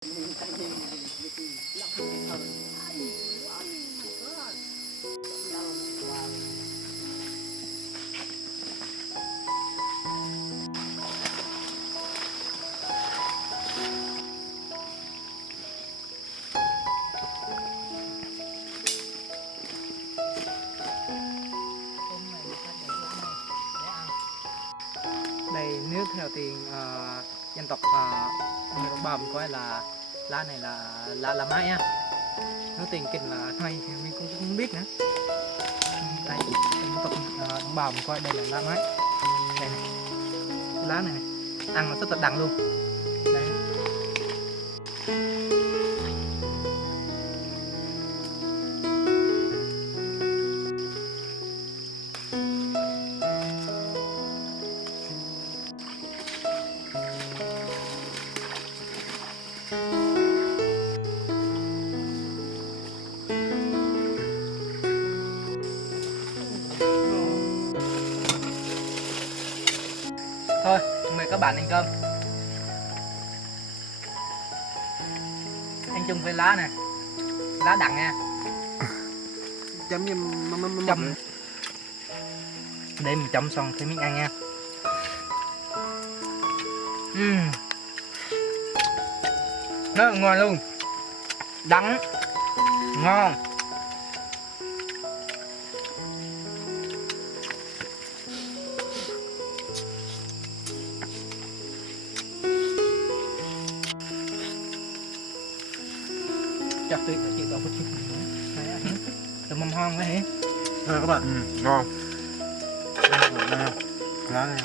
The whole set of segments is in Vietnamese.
Đây nếu theo tiền dân tộc người đồng bào mình coi là lá này là lá mái á, nếu tiền kinh là hay thì mình cũng không biết nữa. Đây dân tộc đồng bào mình coi đây là lá mái, đây này. Lá này, ăn nó rất là đắng luôn. Đây. Thôi, mời các bạn ăn cơm. Ăn chung với lá này, lá đặng nha. Chấm như Chấm. Để mình chấm xong thì mình ăn nha. Rất ngon luôn, đắng, ngon. Chắc tuyệt là chị đâu có chút nữa. Tụi mâm hoang quá hả? các bạn, ngon. Lá này.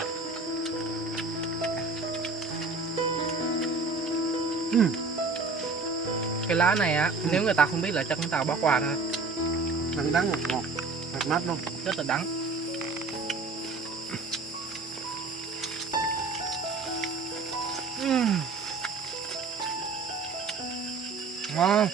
Cái lá này á, nếu người ta không biết là chắc người ta bỏ qua thôi. Đắng đắng ngọt, ngọt mát luôn. Rất là đắng. Ngon.